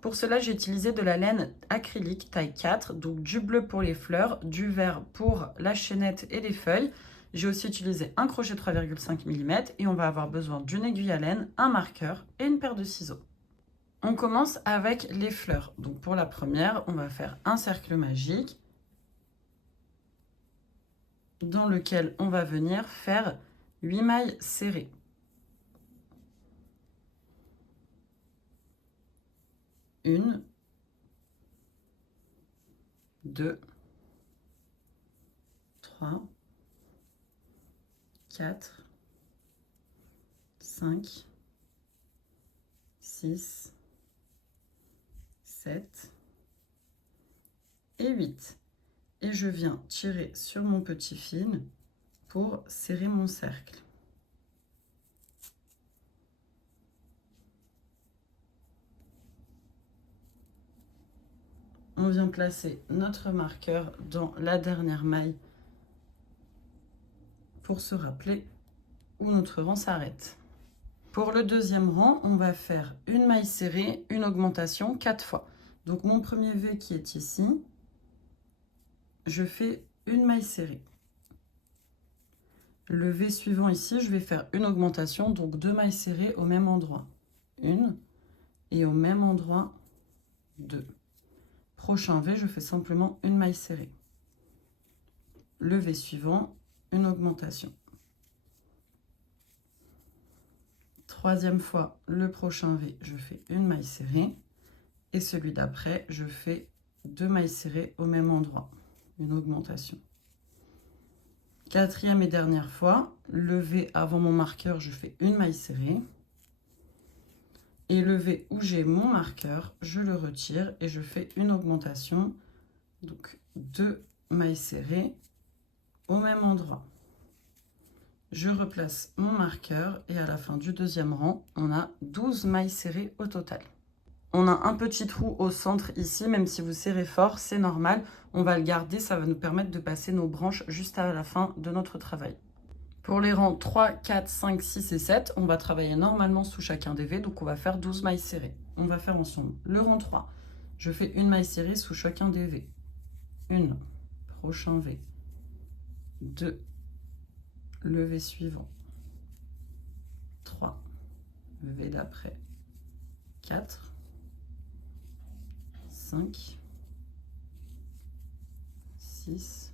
Pour cela, j'ai utilisé de la laine acrylique taille 4, donc du bleu pour les fleurs, du vert pour la chaînette et les feuilles. J'ai aussi utilisé un crochet 3,5 mm et on va avoir besoin d'une aiguille à laine, un marqueur et une paire de ciseaux. On commence avec les fleurs. Donc pour la première, on va faire un cercle magique dans lequel on va venir faire 8 mailles serrées. Une, 2, 3, 4, 5, 6, 7 et 8. Et je viens tirer sur mon petit fil pour serrer mon cercle. On vient placer notre marqueur dans la dernière maille pour se rappeler où notre rang s'arrête. Pour le deuxième rang, on va faire une maille serrée, une augmentation 4 fois. Donc mon premier V qui est ici, je fais une maille serrée. Le V suivant ici, je vais faire une augmentation, donc 2 mailles serrées au même endroit. Une et au même endroit 2. Prochain V, je fais simplement une maille serrée. Le V suivant, une augmentation. Troisième fois, le prochain V, je fais une maille serrée. Et celui d'après, je fais 2 mailles serrées au même endroit. Une augmentation. Quatrième et dernière fois, le V avant mon marqueur, je fais une maille serrée. Et le V où j'ai mon marqueur, je le retire et je fais une augmentation. Donc 2 mailles serrées au même endroit. Je replace mon marqueur et à la fin du deuxième rang, on a 12 mailles serrées au total. On a un petit trou au centre ici, même si vous serrez fort, c'est normal. On va le garder, ça va nous permettre de passer nos branches juste à la fin de notre travail. Pour les rangs 3, 4, 5, 6 et 7, on va travailler normalement sous chacun des V, donc on va faire 12 mailles serrées. On va faire ensemble le rang 3. Je fais une maille serrée sous chacun des V. Une, prochain V. 2, le V suivant. 3, V d'après. 4, 5, 6,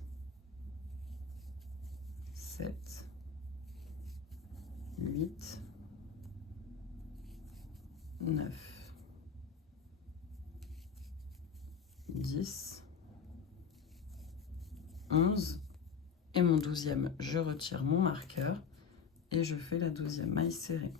7, 8, 9, 10, 11 et mon 12e, je retire mon marqueur et je fais la 12e maille serrée.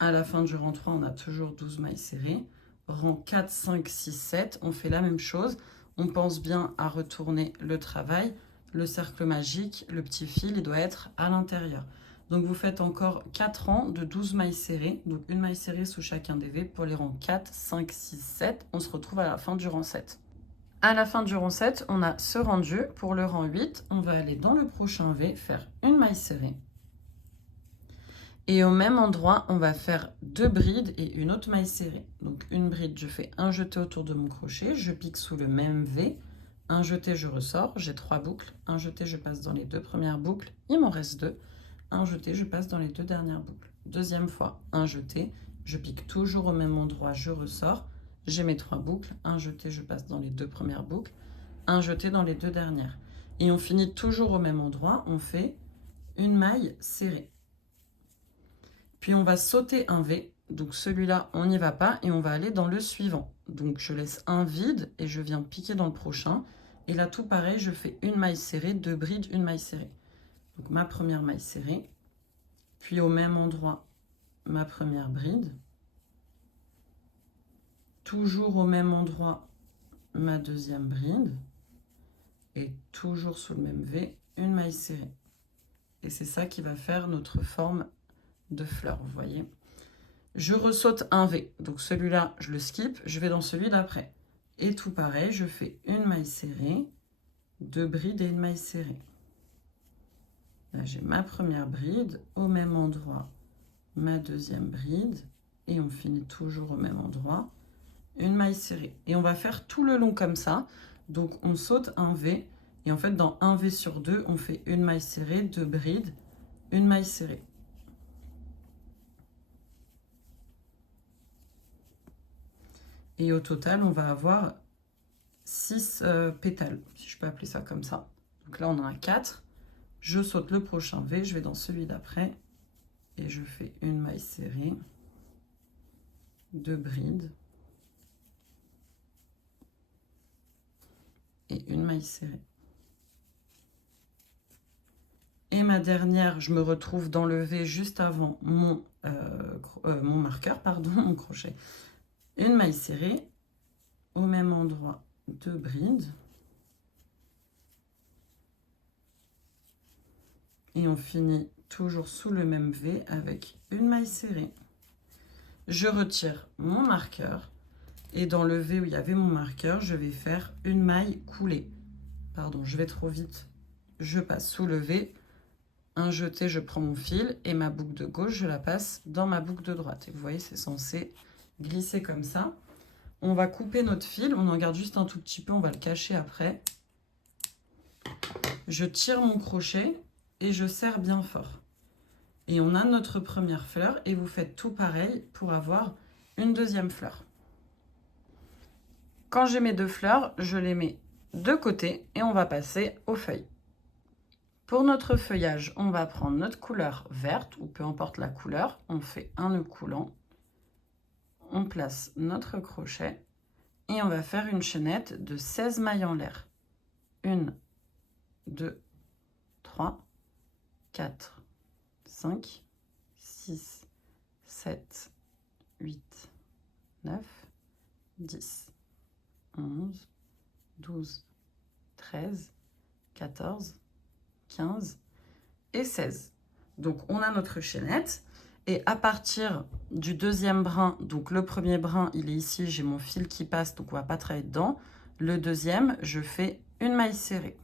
À la fin du rang 3, on a toujours 12 mailles serrées. Rang 4, 5, 6, 7, on fait la même chose. On pense bien à retourner le travail. Le cercle magique, le petit fil, il doit être à l'intérieur. Donc vous faites encore 4 rangs de 12 mailles serrées. Donc une maille serrée sous chacun des V pour les rangs 4, 5, 6, 7. On se retrouve à la fin du rang 7. À la fin du rang 7, on a ce rendu. Pour le rang 8, on va aller dans le prochain V, faire une maille serrée. Et au même endroit, on va faire 2 brides et une autre maille serrée. Donc une bride, je fais un jeté autour de mon crochet, je pique sous le même V, un jeté, je ressors, j'ai 3 boucles, un jeté, je passe dans les 2 premières boucles, il m'en reste 2, un jeté, je passe dans les 2 dernières boucles. Deuxième fois, un jeté, je pique toujours au même endroit, je ressors, j'ai mes 3 boucles, un jeté, je passe dans les 2 premières boucles, un jeté dans les 2 dernières. Et on finit toujours au même endroit, on fait une maille serrée. Puis on va sauter un V, donc celui-là on n'y va pas et on va aller dans le suivant. Donc je laisse un vide et je viens piquer dans le prochain. Et là tout pareil, je fais une maille serrée, 2 brides, une maille serrée. Donc ma première maille serrée, puis au même endroit ma première bride. Toujours au même endroit ma deuxième bride. Et toujours sous le même V, une maille serrée. Et c'est ça qui va faire notre forme de fleur, vous voyez. Je ressaute un V, donc celui-là, je le skip, je vais dans celui d'après. Et tout pareil, je fais une maille serrée, 2 brides et une maille serrée. Là, j'ai ma première bride, au même endroit, ma deuxième bride, et on finit toujours au même endroit, une maille serrée. Et on va faire tout le long comme ça. Donc on saute un V. Et en fait, dans un V sur 2, on fait une maille serrée, 2 brides, une maille serrée. Et au total, on va avoir 6 pétales, si je peux appeler ça comme ça. Donc là, on en a 4. Je saute le prochain V, je vais dans celui d'après. Et je fais une maille serrée, 2 brides et une maille serrée. Et ma dernière, je me retrouve dans le V juste avant mon marqueur, pardon, mon crochet. Une maille serrée, au même endroit, 2 brides. Et on finit toujours sous le même V avec une maille serrée. Je retire mon marqueur. Et dans le V où il y avait mon marqueur, je vais faire une maille coulée. Pardon, je vais trop vite. Je passe sous le V. Un jeté, je prends mon fil et ma boucle de gauche, je la passe dans ma boucle de droite. Et vous voyez, c'est censé glisser comme ça. On va couper notre fil, on en garde juste un tout petit peu, on va le cacher après. Je tire mon crochet et je serre bien fort. Et on a notre première fleur et vous faites tout pareil pour avoir une deuxième fleur. Quand j'ai mes 2 fleurs, je les mets de côté et on va passer aux feuilles. Pour notre feuillage, on va prendre notre couleur verte, ou peu importe la couleur, on fait un nœud coulant, on place notre crochet et on va faire une chaînette de 16 mailles en l'air. 1, 2, 3, 4, 5, 6, 7, 8, 9, 10, 11, 12, 13, 14, 15 et 16. Donc on a notre chaînette et à partir du deuxième brin, donc le premier brin il est ici, j'ai mon fil qui passe donc on va pas travailler dedans. Le deuxième, je fais une maille serrée.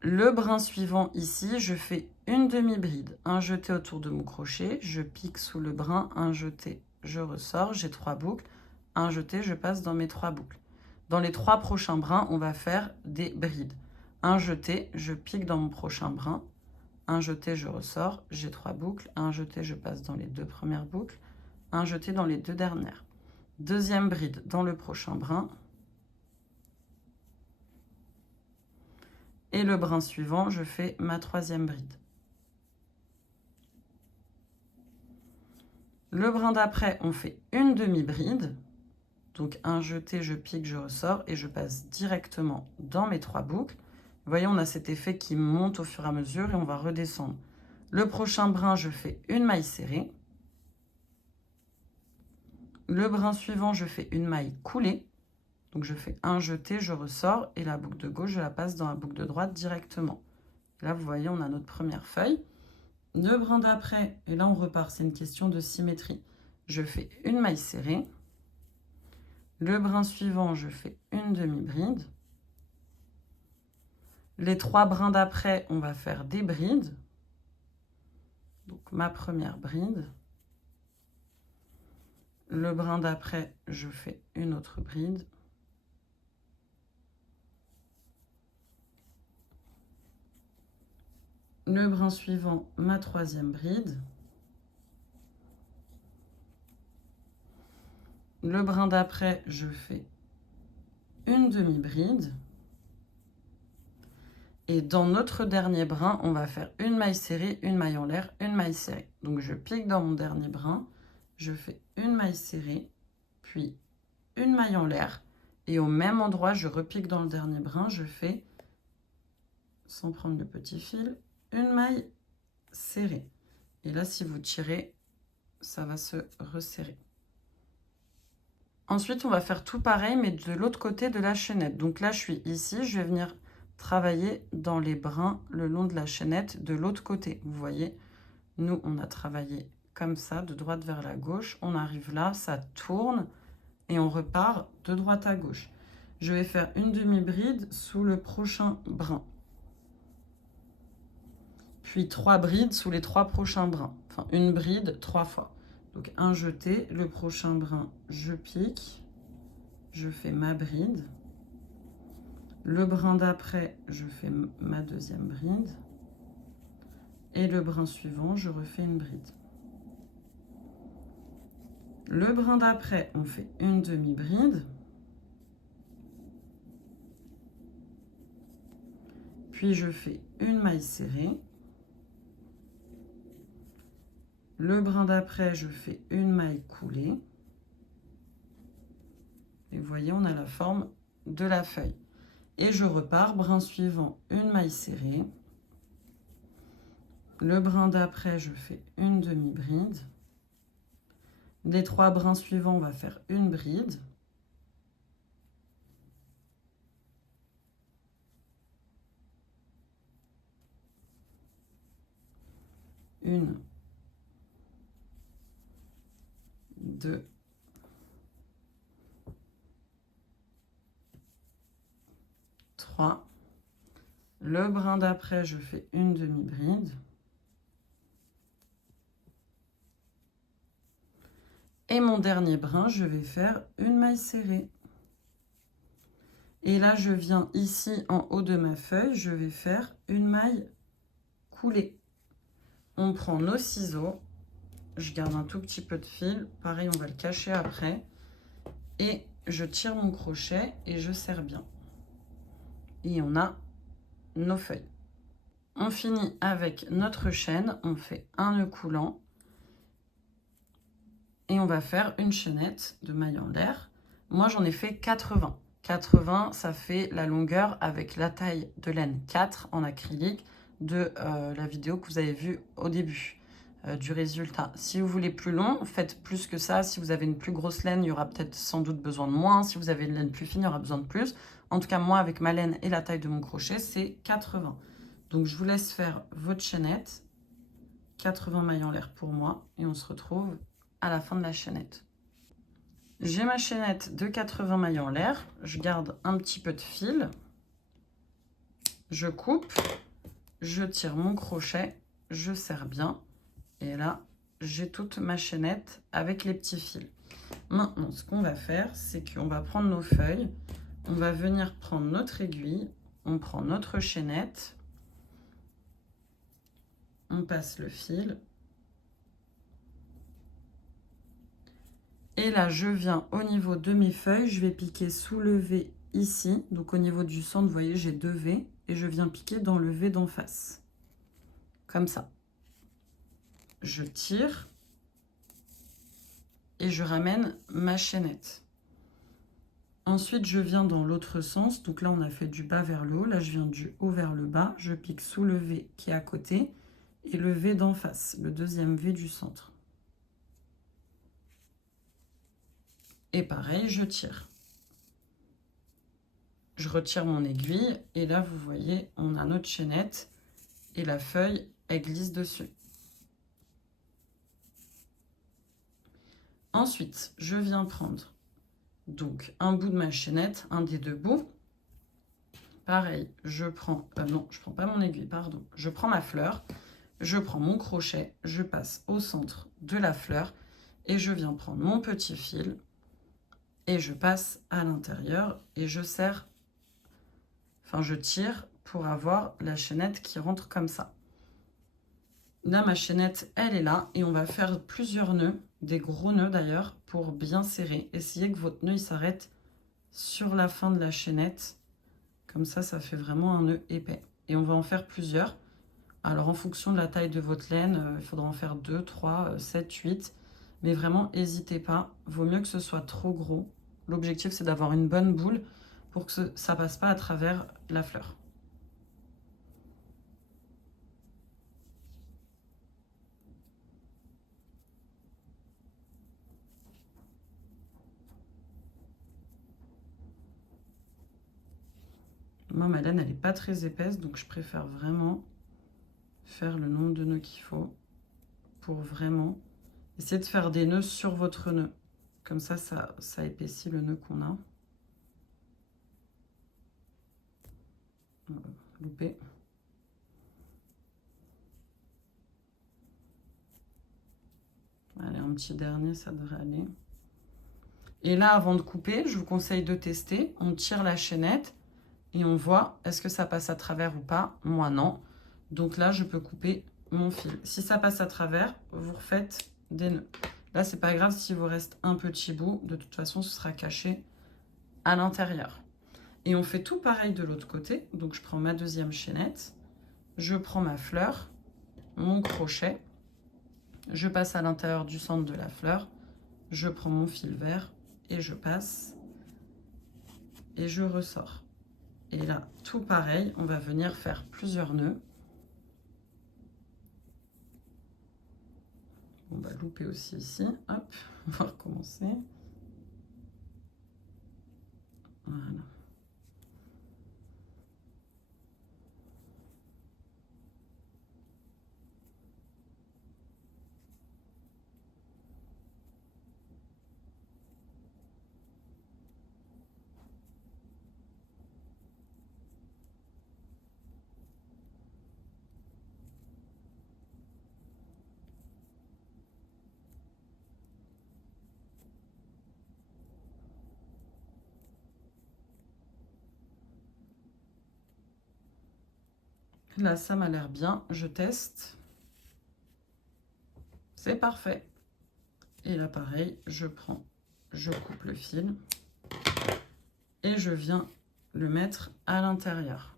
Le brin suivant ici, je fais une demi-bride, un jeté autour de mon crochet, je pique sous le brin, un jeté, je ressors, j'ai 3 boucles, un jeté, je passe dans mes 3 boucles. Dans les 3 prochains brins, on va faire des brides. Un jeté, je pique dans mon prochain brin, un jeté, je ressors, j'ai 3 boucles, un jeté, je passe dans les 2 premières boucles, un jeté dans les 2 dernières. Deuxième bride dans le prochain brin. Et le brin suivant, je fais ma 3e bride. Le brin d'après, on fait une demi-bride. Donc un jeté, je pique, je ressors et je passe directement dans mes 3 boucles. Vous voyez, on a cet effet qui monte au fur et à mesure et on va redescendre. Le prochain brin, je fais une maille serrée. Le brin suivant, je fais une maille coulée. Donc je fais un jeté, je ressors et la boucle de gauche, je la passe dans la boucle de droite directement. Là, vous voyez, on a notre première feuille. Le brin d'après, et là on repart, c'est une question de symétrie. Je fais une maille serrée. Le brin suivant, je fais une demi-bride. Les 3 brins d'après, on va faire des brides. Donc ma première bride. Le brin d'après, je fais une autre bride. Le brin suivant, ma 3e bride. Le brin d'après, je fais une demi-bride. Et dans notre dernier brin, on va faire une maille serrée, une maille en l'air, une maille serrée. Donc je pique dans mon dernier brin, je fais une maille serrée, puis une maille en l'air. Et au même endroit, je repique dans le dernier brin, je fais, sans prendre le petit fil, une maille serrée. Et là, si vous tirez, ça va se resserrer. Ensuite, on va faire tout pareil, mais de l'autre côté de la chaînette. Donc là, je suis ici, je vais venir travailler dans les brins le long de la chaînette de l'autre côté. Vous voyez, nous, on a travaillé comme ça, de droite vers la gauche. On arrive là, ça tourne et on repart de droite à gauche. Je vais faire une demi-bride sous le prochain brin. Puis 3 brides sous les 3 prochains brins. Enfin, une bride 3 fois. Donc un jeté, le prochain brin, je pique, je fais ma bride. Le brin d'après, je fais ma deuxième bride. Et le brin suivant, je refais une bride. Le brin d'après, on fait une demi-bride. Puis je fais une maille serrée. Le brin d'après, je fais une maille coulée. Et vous voyez, on a la forme de la feuille. Et je repars, brin suivant, une maille serrée. Le brin d'après, je fais une demi-bride. Les 3 brins suivants, on va faire une bride. Une, 2, 3. Le brin d'après, je fais une demi-bride. Et mon dernier brin, je vais faire une maille serrée. Et là, je viens ici en haut de ma feuille, je vais faire une maille coulée. On prend nos ciseaux, je garde un tout petit peu de fil, pareil, on va le cacher après. Et je tire mon crochet et je serre bien. Et on a nos feuilles. On finit avec notre chaîne, on fait un nœud coulant. Et on va faire une chaînette de maille en l'air. Moi, j'en ai fait 80. 80, ça fait la longueur avec la taille de laine 4 en acrylique de la vidéo que vous avez vue au début du résultat. Si vous voulez plus long, faites plus que ça. Si vous avez une plus grosse laine, il y aura peut-être sans doute besoin de moins. Si vous avez une laine plus fine, il y aura besoin de plus. En tout cas, moi, avec ma laine et la taille de mon crochet, c'est 80. Donc, je vous laisse faire votre chaînette. 80 mailles en l'air pour moi. Et on se retrouve à la fin de la chaînette. J'ai ma chaînette de 80 mailles en l'air, je garde un petit peu de fil, je coupe, je tire mon crochet, je serre bien et là j'ai toute ma chaînette avec les petits fils. Maintenant ce qu'on va faire, c'est qu'on va prendre nos feuilles, on va venir prendre notre aiguille, on prend notre chaînette, on passe le fil. Et là, je viens au niveau de mes feuilles, je vais piquer sous le V ici. Donc au niveau du centre, vous voyez, j'ai 2 V. Et je viens piquer dans le V d'en face. Comme ça. Je tire. Et je ramène ma chaînette. Ensuite, je viens dans l'autre sens. Donc là, on a fait du bas vers le haut. Là, je viens du haut vers le bas. Je pique sous le V qui est à côté. Et le V d'en face, le deuxième V du centre. Et pareil, je tire. Je retire mon aiguille et là, vous voyez, on a notre chaînette et la feuille, elle glisse dessus. Ensuite, je viens prendre donc un bout de ma chaînette, un des 2 bouts. Pareil, je prends, non, je prends pas mon aiguille, pardon. Je prends ma fleur, je prends mon crochet, je passe au centre de la fleur et je viens prendre mon petit fil et je passe à l'intérieur et je serre, enfin je tire pour avoir la chaînette qui rentre comme ça. Là, ma chaînette, elle est là et on va faire plusieurs nœuds, des gros nœuds d'ailleurs, pour bien serrer. Essayez que votre nœud il s'arrête sur la fin de la chaînette. Comme ça, ça fait vraiment un nœud épais. Et on va en faire plusieurs. Alors, en fonction de la taille de votre laine, il faudra en faire 2, 3, 7, 8. Mais vraiment, n'hésitez pas. Vaut mieux que ce soit trop gros. L'objectif, c'est d'avoir une bonne boule pour que ça ne passe pas à travers la fleur. Moi, ma laine, elle n'est pas très épaisse, donc je préfère vraiment faire le nombre de nœuds qu'il faut pour vraiment essayer de faire des nœuds sur votre nœud. Comme ça, ça épaissit le nœud qu'on a. Loupé. Allez, un petit dernier, ça devrait aller. Et là, avant de couper, je vous conseille de tester. On tire la chaînette et on voit est-ce que ça passe à travers ou pas. Moi, non. Donc là, je peux couper mon fil. Si ça passe à travers, vous refaites des nœuds. Là, c'est pas grave s'il vous reste un petit bout. De toute façon, ce sera caché à l'intérieur. Et on fait tout pareil de l'autre côté. Donc, je prends ma deuxième chaînette. Je prends ma fleur, mon crochet. Je passe à l'intérieur du centre de la fleur. Je prends mon fil vert et je passe. Et je ressors. Et là, tout pareil, on va venir faire plusieurs nœuds. On va louper aussi ici. Hop, on va recommencer. Voilà. Là, ça m'a l'air bien. Je teste. C'est parfait. Et là, pareil, je coupe le fil et je viens le mettre à l'intérieur.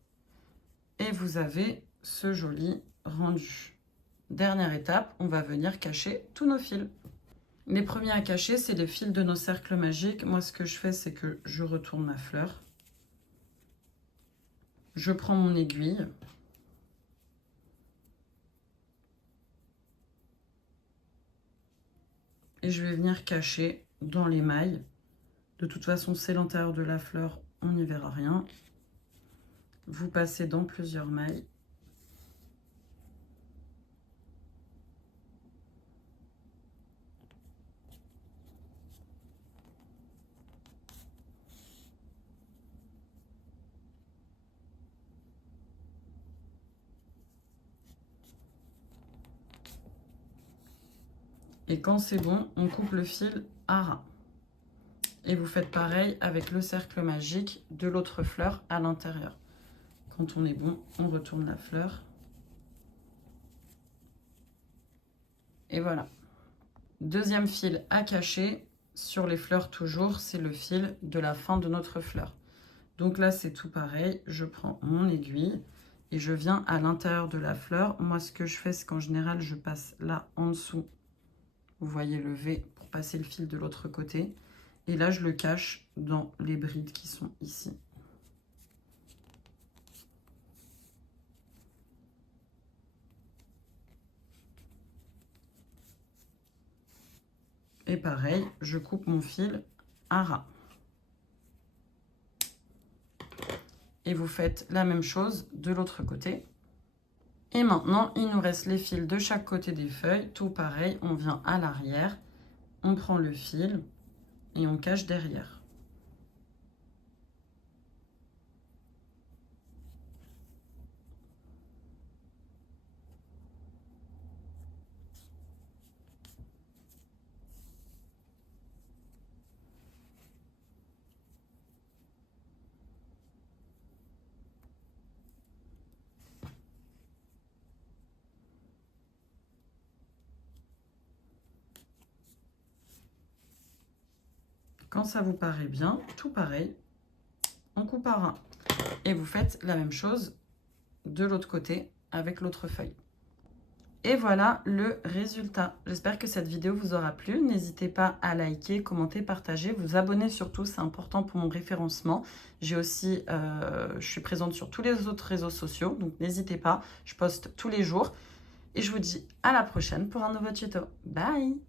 Et vous avez ce joli rendu. Dernière étape, on va venir cacher tous nos fils. Les premiers à cacher, c'est les fils de nos cercles magiques. Moi, ce que je fais, c'est que je retourne ma fleur. Je prends mon aiguille. Et je vais venir cacher dans les mailles. De toute façon, c'est l'intérieur de la fleur, on n'y verra rien. Vous passez dans plusieurs mailles. Et quand c'est bon, on coupe le fil à ras. Et vous faites pareil avec le cercle magique de l'autre fleur à l'intérieur. Quand on est bon, on retourne la fleur. Et voilà. Deuxième fil à cacher sur les fleurs toujours, c'est le fil de la fin de notre fleur. Donc là, c'est tout pareil. Je prends mon aiguille et je viens à l'intérieur de la fleur. Moi, ce que je fais, c'est qu'en général, je passe là en dessous. Vous voyez le V pour passer le fil de l'autre côté. Et là, je le cache dans les brides qui sont ici. Et pareil, je coupe mon fil à ras. Et vous faites la même chose de l'autre côté. Et maintenant, il nous reste les fils de chaque côté des feuilles. Tout pareil, on vient à l'arrière, on prend le fil et on cache derrière. Quand ça vous paraît bien, tout pareil, on coupe à ras. Et vous faites la même chose de l'autre côté avec l'autre feuille. Et voilà le résultat. J'espère que cette vidéo vous aura plu. N'hésitez pas à liker, commenter, partager, vous abonner surtout, c'est important pour mon référencement. J'ai aussi, je suis présente sur tous les autres réseaux sociaux, donc n'hésitez pas, je poste tous les jours. Et je vous dis à la prochaine pour un nouveau tuto. Bye!